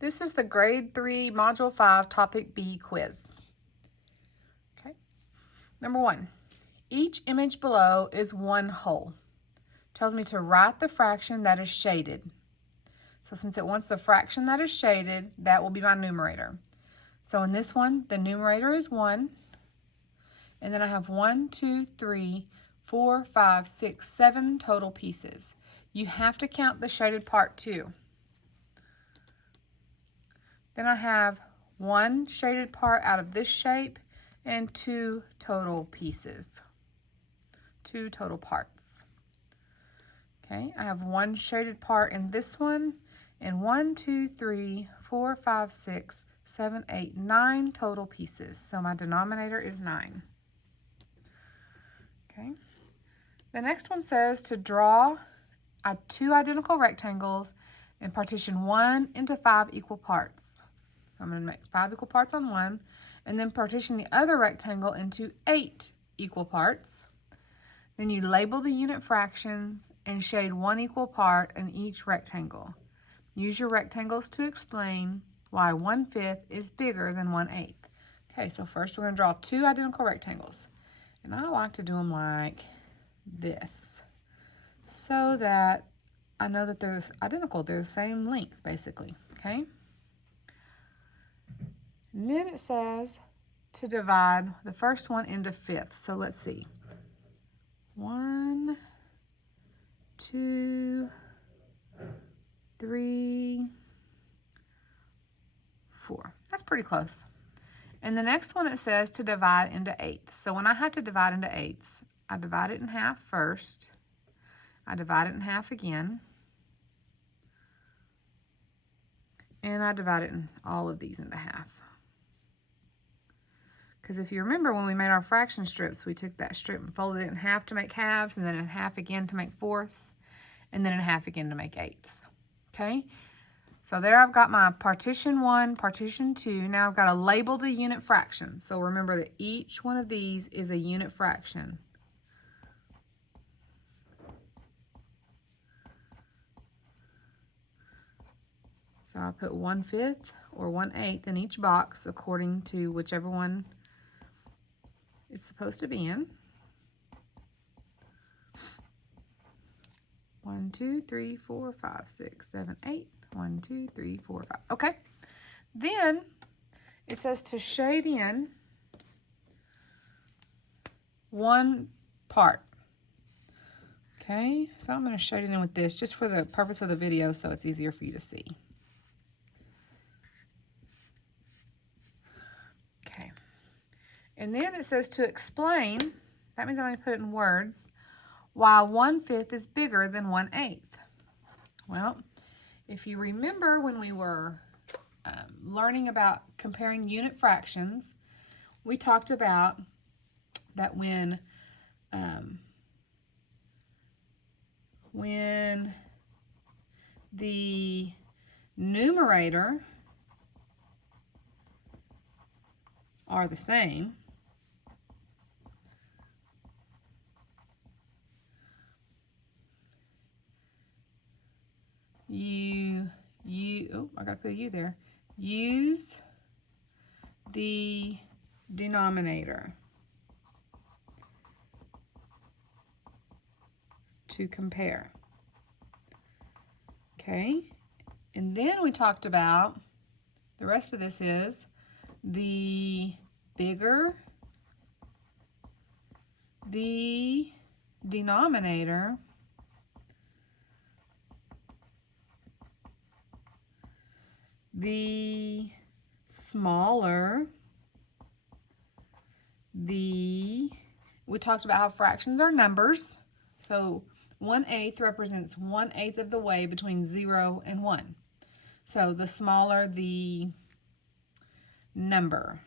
This is the Grade 3 Module 5 Topic B quiz. Okay. Number 1. Each image below is one whole. Tells me to write the fraction that is shaded. So since it wants the fraction that is shaded, that will be my numerator. So in this one, the numerator is 1. And then I have 1, 2, 3, 4, 5, 6, 7 total pieces. You have to count the shaded part too. Then I have 1 shaded part out of this shape and 2 total pieces. 2 total parts. Okay, I have 1 shaded part in this one and 1, 2, 3, 4, 5, 6, 7, 8, 9 total pieces. So my denominator is 9. Okay. The next one says to draw 2 identical rectangles and partition one into 5 equal parts. I'm going to make 5 equal parts on one, and then partition the other rectangle into 8 equal parts. Then you label the unit fractions and shade 1 equal part in each rectangle. Use your rectangles to explain why 1/5 is bigger than 1/8. Okay, so first we're going to draw 2 identical rectangles. And I like to do them like this, so that I know that they're identical. They're the same length, basically, okay? And then it says to divide the first one into fifths. So let's see. 1, 2, 3, 4. That's pretty close. And the next one it says to divide into eighths. So when I have to divide into eighths, I divide it in half first. I divide it in half again. And I divide it in all of these into half. Because if you remember when we made our fraction strips, we took that strip and folded it in half to make halves, and then in half again to make fourths, and then in half again to make eighths. Okay? So there I've got my partition 1, partition 2. Now I've got to label the unit fraction. So remember that each one of these is a unit fraction. So I put 1/5 or 1/8 in each box according to whichever one it's supposed to be in. 1, 2, 3, 4, 5, 6, 7, 8. 1, 2, 3, 4, 5. Okay. Then it says to shade in 1 part. Okay, so I'm going to shade it in with this just for the purpose of the video so it's easier for you to see. Okay. And then it says to explain, that means I'm going to put it in words, why 1/5 is bigger than 1/8. Well, if you remember when we were learning about comparing unit fractions, we talked about that when the numerator are the same, I gotta put a U there. Use the denominator to compare. Okay, and then we talked about the rest of this is the bigger the denominator, the smaller we talked about how fractions are numbers. So 1/8 represents 1/8 of the way between 0 and 1. So the smaller the number.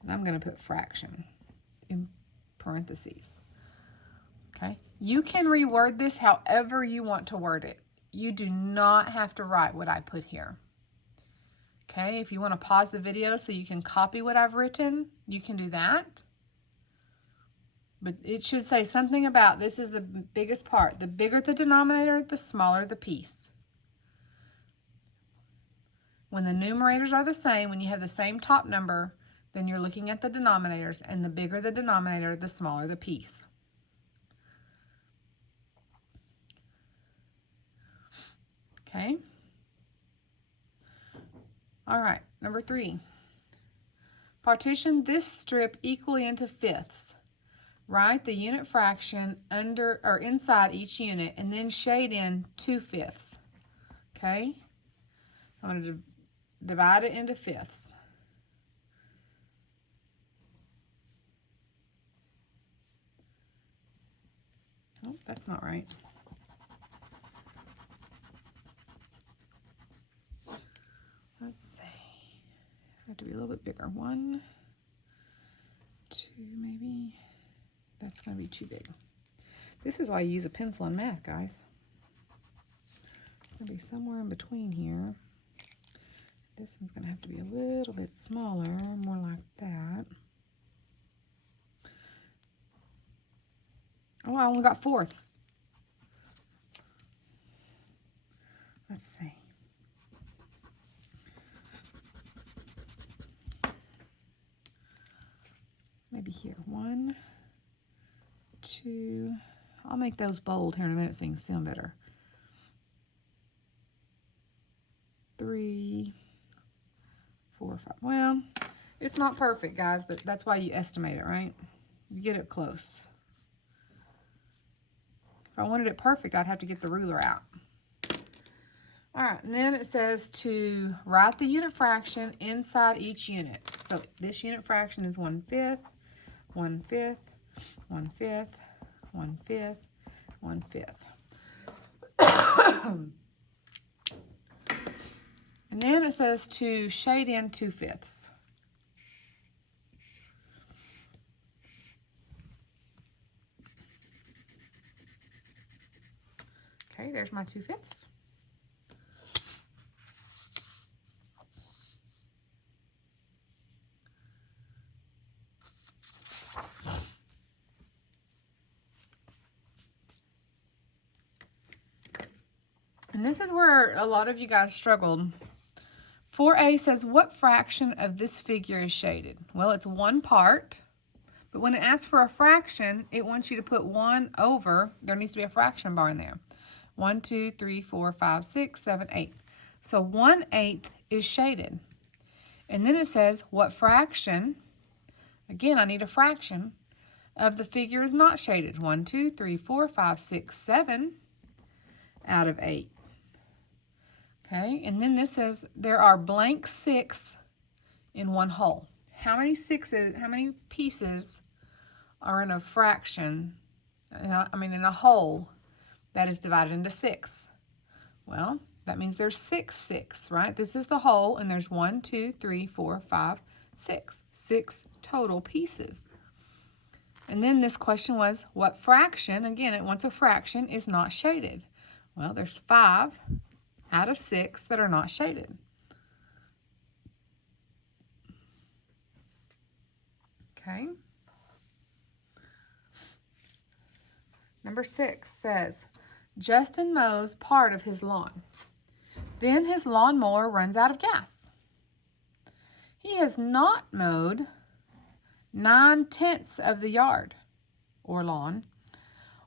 And I'm going to put fraction in parentheses. Okay. You can reword this however you want to word it. You do not have to write what I put here. Okay, if you want to pause the video so you can copy what I've written, you can do that. But it should say something about this is the biggest part. The bigger the denominator, the smaller the piece. When the numerators are the same, when you have the same top number, then you're looking at the denominators, and the bigger the denominator, the smaller the piece. Okay? All right, number 3. Partition this strip equally into fifths. Write the unit fraction under or inside each unit and then shade in 2/5. Okay? I'm going to divide it into fifths. Oh, that's not right. Let's see. I have to be a little bit bigger. 1, 2, maybe. That's going to be too big. This is why you use a pencil in math, guys. It's going to be somewhere in between here. This one's going to have to be a little bit smaller, more like that. Oh, I only got fourths. Let's see. Maybe here. 1, 2. I'll make those bold here in a minute so you can see them better. 3, 4, 5. Well, it's not perfect, guys, but that's why you estimate it, right? You get it close. If I wanted it perfect, I'd have to get the ruler out. All right, and then it says to write the unit fraction inside each unit. So this unit fraction is 1/5, 1/5, 1/5, 1/5, 1/5. And then it says to shade in 2/5. Okay, there's my 2/5. And this is where a lot of you guys struggled. 4A says, what fraction of this figure is shaded? Well, it's 1 part, but when it asks for a fraction, it wants you to put 1 over. There needs to be a fraction bar in there. 1, 2, 3, 4, 5, 6, 7, 8. So 1/8 is shaded. And then it says, what fraction, again, I need a fraction, of the figure is not shaded? 1, 2, 3, 4, 5, 6, 7 out of 8. Okay, and then this says there are blank 6 in one whole. How many pieces are in a fraction, in a whole that is divided into 6? Well, that means there's 6, right? This is the whole, and there's 1, 2, 3, 4, 5, 6. 6 total pieces. And then this question was, what fraction, again, it wants a fraction, is not shaded? Well, there's 5 out of 6 that are not shaded. Okay. Number 6 says, Justin mows part of his lawn. Then his lawnmower runs out of gas. He has not mowed 9/10 of the yard or lawn.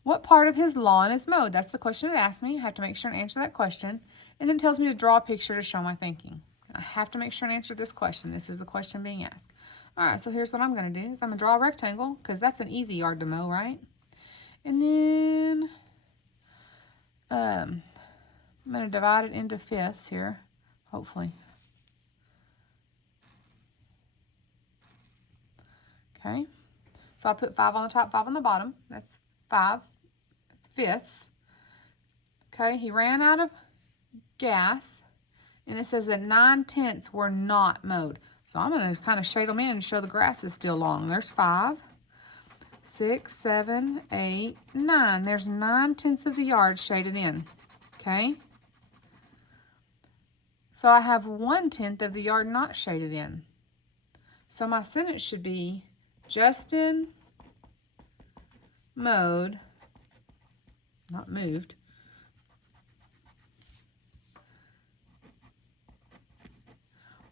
What part of his lawn is mowed? That's the question it asked me. I have to make sure and answer that question. And then it tells me to draw a picture to show my thinking. I have to make sure and answer this question. This is the question being asked. All right, so here's what I'm going to do. Is I'm going to draw a rectangle because that's an easy yard to mow, right? And then I'm going to divide it into fifths here, hopefully. Okay, so I put 5 on the top, 5 on the bottom. That's 5/5. Okay, he ran out of gas, and it says that 9/10 were not mowed. So I'm going to kind of shade them in and show the grass is still long. There's 5, 6, 7, 8, 9. There's 9/10 of the yard shaded in. Okay, so I have 1/10 of the yard not shaded in. So my sentence should be, Justin mowed, not moved,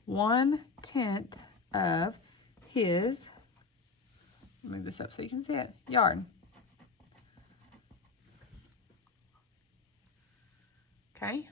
one-tenth of his, move this up so you can see it, yard. Okay,